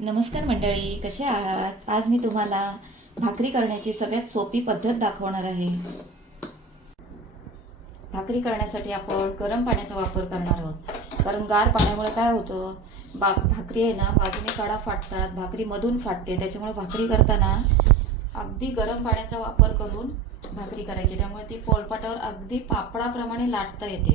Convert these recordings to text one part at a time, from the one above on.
नमस्कार मंडळी, कसे आहात? आज मी तुम्हाला भाकरी करण्याची सगळ्यात सोपी पद्धत दाखवणार आहे. भाकरी करण्यासाठी आपण गरम पाण्याचा वापर करणार आहोत, कारण गार पाण्यामुळे काय होतं, भाकरी आहे ना बाजूने कडा फाटतात, भाकरी मधून फाटते. त्याच्यामुळे भाकरी करताना अगदी गरम पाण्याचा वापर करून भाकरी करायची, त्यामुळे ती पोळपाटावर अगदी पापडाप्रमाणे लाटता येते.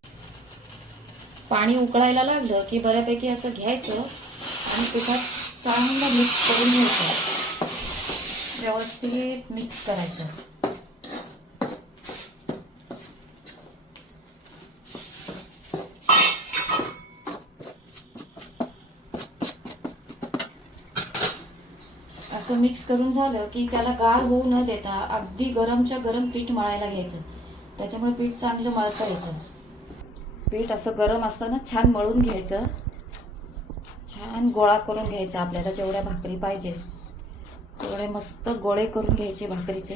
पाणी उकळायला लागलं की बऱ्यापैकी असं घ्यायचं आणि पिठात चांगलं मिक्स करून घ्यायचं, व्यवस्थित मिक्स करायचं. असं मिक्स करून झालं की त्याला गार होऊ न देता अगदी गरमच्या गरम पीठ मळायला घ्यायचं, त्याच्यामुळे पीठ चांगलं मळता येतं. पीठ असं गरम असताना छान मळून घ्यायचं, छान गोळा करून घ्यायचा. आपल्याला जेवढ्या भाकरी पाहिजे तेवढे मस्त गोळे करून घ्यायचे भाकरीचे.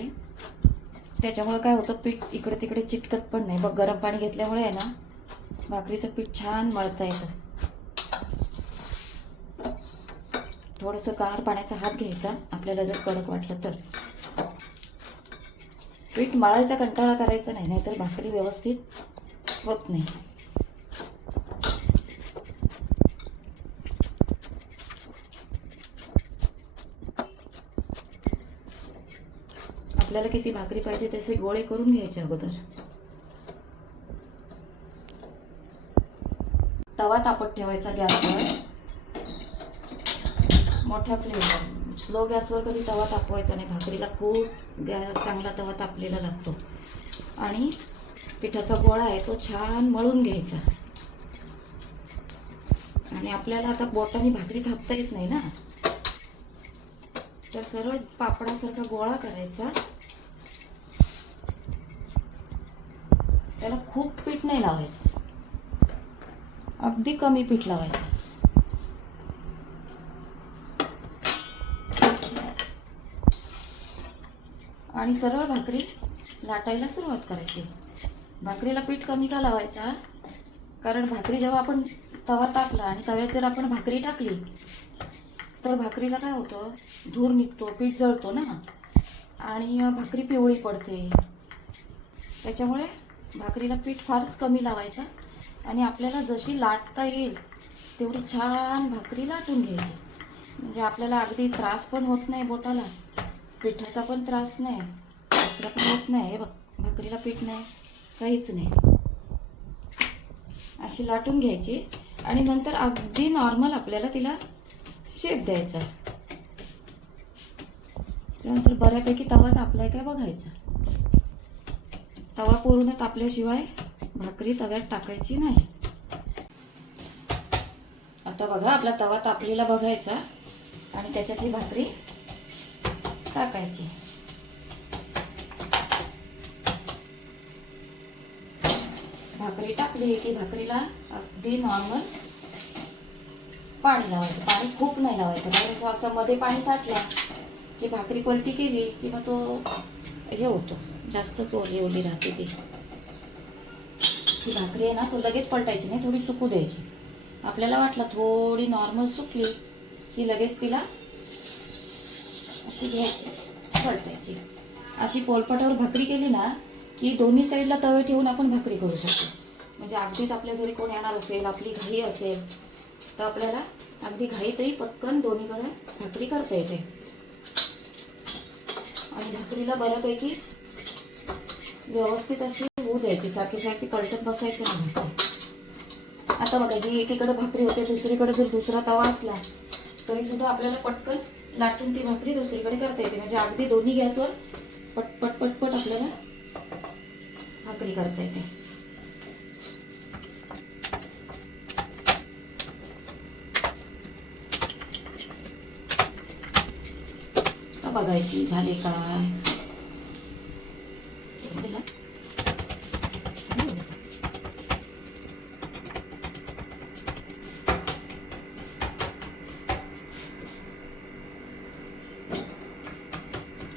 त्याच्यामुळे काय होतं, पीठ इकडे तिकडे चिटकत पण नाही. बघ, गरम पाणी घेतल्यामुळे आहे ना भाकरीचं पीठ छान मळता येतं. थोडंसं गार पाण्याचा हात घ्यायचा आपल्याला जर कडक वाटलं तर. पीठ मळायचा कंटाळा करायचा नाही, नाहीतर भाकरी व्यवस्थित होत नाही. आपल्याला किती भाकरी पाहिजे तसे गोळे करून घ्यायचे अगोदर. तवा तापत ठेवायचा गॅसवर, मोठ्या फ्लेमवर. स्लो गॅसवर कधी तवा तापवायचा नाही, भाकरीला खूप चांगला तवा तापलेला लागतो. आणि पिठाचा गोळा आहे तो छान मळून घ्यायचा. आणि आपल्याला आता बोटाने भाकरी थापता येत नाही ना, तर सरळ पापडासारखा गोळा करायचा. त्याला खूप पीठ नाही लावायचं, अगदी कमी पीठ लावायचं. आणि सरळ भाकरी लाटायला सुरुवात करायची. भाकरीला पीठ कमी का लावायचा, कारण भाकरी जेव्हा आपण तवा टाकला आणि तव्यात जर आपण भाकरी टाकली तर भाकरीला काय होतं, धूर निघतो, पीठ जळतो ना, आणि भाकरी पिवळी पडते. त्याच्यामुळे भाकरीला पीठ फारच कमी लावायचं. आणि आपल्याला जशी लाटता येईल तेवढी छान भाकरी लाटून घ्यायची, म्हणजे आपल्याला अगदी त्रास पण होत नाही बोटाला, पिठाचा पण त्रास नाही, कचरा पण होत नाही. हे बघ, भाकरीला पीठ नाही, काहीच नाही. अशी लाटून घ्यायची आणि नंतर अगदी नॉर्मल आपल्याला तिला शेप द्यायचा. त्यानंतर बऱ्यापैकी तवा तापलाय काय बघायचा. तवा पूर्ण तापल्याशिवाय भाकरी तव्यात टाकायची नाही. आता बघा, आपला तवा तापलेला बघायचा आणि त्याच्यातली भाकरी टाकायची. भाकरी टाकली की भाकरीला अगदी नॉर्मल पाणी लावायचं. पाणी खूप नाही लावायचं, कारण असं मध्ये पाणी साठलं की भाकरी पलटी केली किंवा तो हे होतो, जास्तच ओली ओली राहते ती. भाकरी आहे ना, तो लगेच पलटायची नाही, थोडी सुकू द्यायची. आपल्याला वाटलं थोडी नॉर्मल सुकली की लगेच तिला अशी घ्यायची, पलटायची. अशी पोळपाटावर भाकरी केली ना की दोन्ही साईडला तवे ठेवून आपण भाकरी करू शकतो. म्हणजे अगदीच आपल्या घरी कोण येणार असेल, आपली घाई असेल, तर आपल्याला अगदी घाईतही पटकन दोन्हीकडे भाकरी करता येते. आणि भाकरीला बऱ्यापैकी व्यवस्थित अशी होऊ द्यायची, सारखी सारखी पलटत बसायचं नाही. आता बघा, जी एकीकडे भाकरी होते दुसरीकडे जर दुसरा तवा असला तरी सुद्धा आपल्याला पटकन लाटून ती भाकरी दुसरीकडे करता येते. म्हणजे अगदी दोन्ही गॅसवर पटपट पटपट आपल्याला भाकरी करता येते. बघायची झाले का.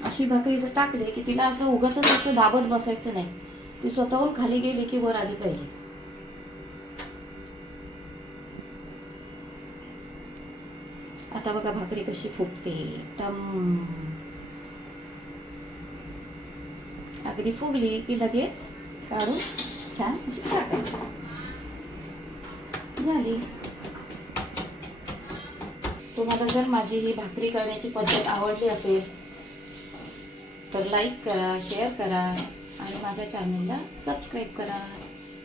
अशी भाकरी जर टाकली की तिला असं उगाच असं दाबत बसायचं नाही, ती स्वतःहून खाली गेली की वर आली पाहिजे. आता बघा भाकरी कशी फुगते. टम. अगदी फुगली की लगेच काढून छान अशी टाकायची. झाली. तुम्हाला जर माझी ही भाकरी करण्याची पद्धत आवडली असेल तर लाईक करा, शेअर करा आणि माझ्या चॅनलला सबस्क्राईब करा.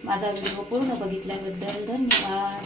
माझा व्हिडिओ पूर्ण बघितल्याबद्दल धन्यवाद.